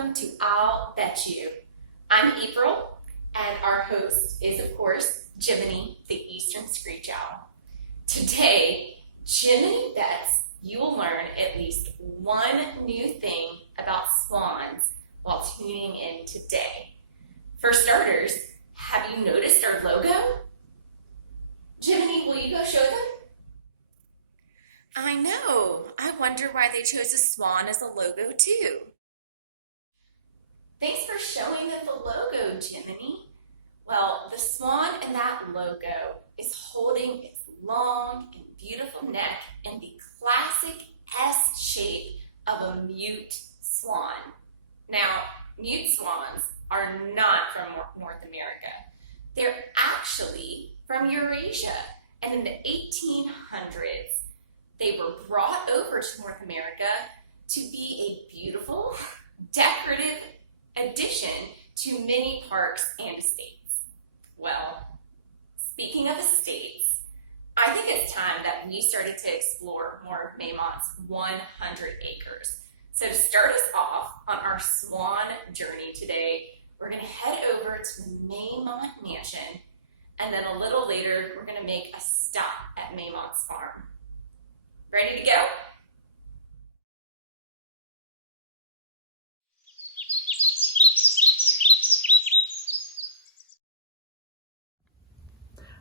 welcome to I'll Bet You. I'm April, and our host is, of course, Jiminy, the Eastern Screech Owl. Today, Jiminy bets you will learn at least one new thing about swans while tuning in today. For starters, have you noticed our logo? Jiminy, will you go show them? I know. I wonder why they chose a swan as a logo too. Thanks for showing them the logo, Jiminy. Well, the swan in that logo is holding its long and beautiful neck in the classic S shape of a mute swan. Now, mute swans are not from North America. They're actually from Eurasia, and in the 1800s, they were brought over to North America to be a beautiful, decorative addition to many parks and estates. Well, speaking of estates, I think it's time that we started to explore more of Maymont's 100 acres. So to start us off on our swan journey today, we're going to head over to the Maymont mansion, and then a little later, we're going to make a stop at Maymont's farm. Ready to go?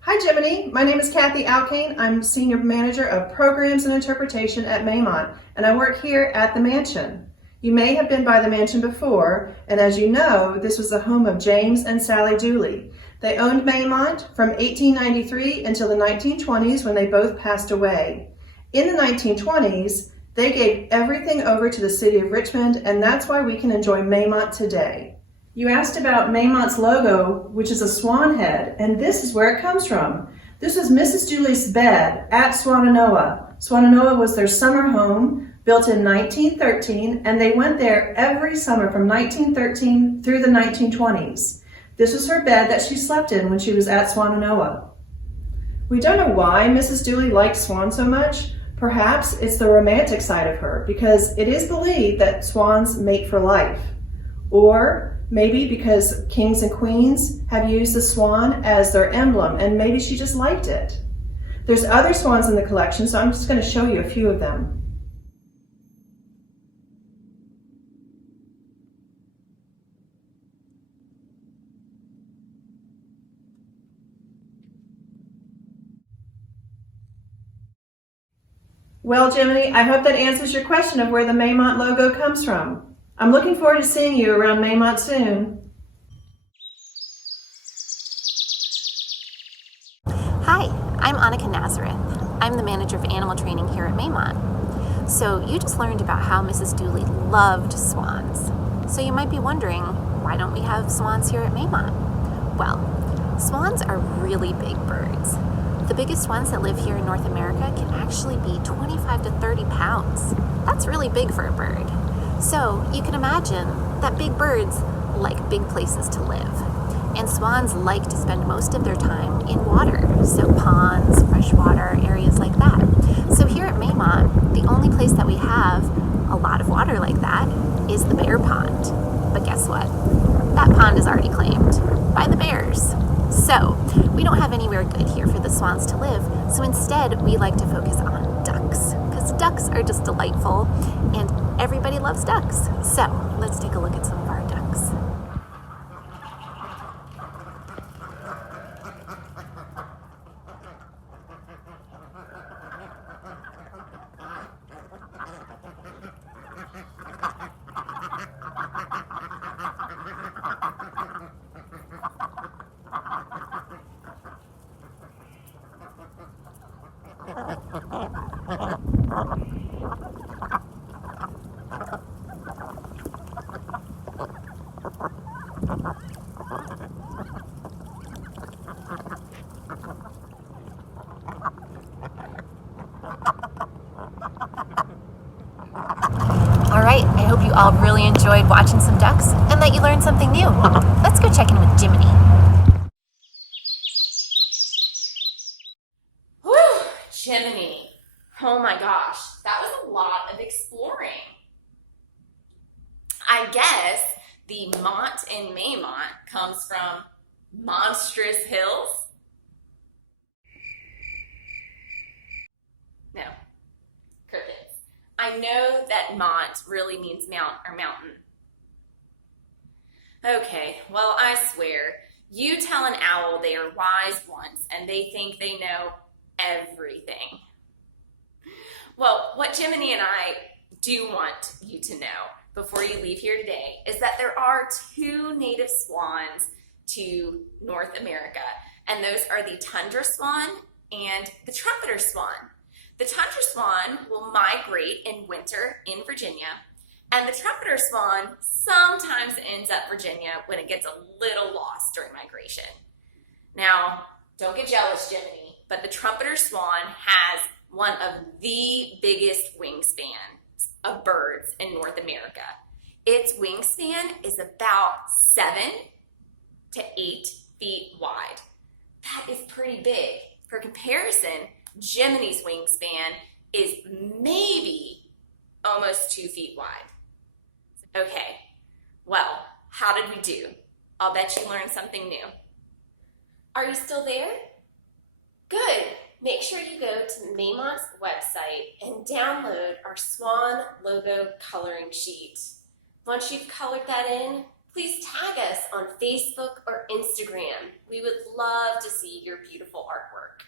Hi Jiminy, my name is Kathy Alkane. I'm Senior Manager of Programs and Interpretation at Maymont, and I work here at the mansion. You may have been by the mansion before, and as you know, this was the home of James and Sally Dooley. They owned Maymont from 1893 until the 1920s when they both passed away. In the 1920s, they gave everything over to the city of Richmond, and that's why we can enjoy Maymont today. You asked about Maymont's logo, which is a swan head, and this is where it comes from. This was Mrs. Dooley's bed at Swannanoa. Swannanoa was their summer home, built in 1913, and they went there every summer from 1913 through the 1920s. This was her bed that she slept in when she was at Swannanoa. We don't know why Mrs. Dooley liked swans so much. Perhaps it's the romantic side of her, because it is believed that swans mate for life. Or maybe because kings and queens have used the swan as their emblem, and maybe she just liked it. There's other swans in the collection, so I'm just going to show you a few of them. Well, Jiminy, I hope that answers your question of where the Maymont logo comes from. I'm looking forward to seeing you around Maymont soon. Hi, I'm Annika Nazareth. I'm the manager of animal training here at Maymont. So you just learned about how Mrs. Dooley loved swans. So you might be wondering, why don't we have swans here at Maymont? Well, swans are really big birds. The biggest ones that live here in North America can actually be 25 to 30 pounds. That's really big for a bird. So you can imagine that big birds like big places to live. And swans like to spend most of their time in water, so ponds, freshwater, areas like that. So here at Maymont, the only place that we have a lot of water like that is the bear pond. But guess what? That pond is already claimed by the bears. So we don't have anywhere good here for the swans to live, so instead we like to focus on ducks, because ducks are just delightful and everybody loves ducks. So let's take a look at some of our ducks. All right, I hope you all really enjoyed watching some ducks and that you learned something new. Let's go check in with Jiminy. Whew, Jiminy. Oh my gosh, that was a lot of exploring. I guess the Mont in Maymont comes from monstrous hills? No, crickets. I know that Mont really means mount or mountain. Okay, well, I swear, you tell an owl they are wise once and they think they know everything. Well, what Jiminy and I do want you to know before you leave here today is that there are 2 native swans to North America, and those are the tundra swan and the trumpeter swan. The tundra swan will migrate in winter in Virginia, and the trumpeter swan sometimes ends up Virginia when it gets a little lost during migration. Now, don't get jealous, Jiminy, but the trumpeter swan has one of the biggest wingspans of birds in North America. Its wingspan is about 7 to 8 feet wide. That is pretty big. For comparison, Jiminy's wingspan is maybe almost 2 feet wide. Okay, well, how did we do? I'll bet you learned something new. Are you still there? Good. Make sure you go to Maymont's website and download our swan logo coloring sheet. Once you've colored that in, please tag us on Facebook or Instagram. We would love to see your beautiful artwork.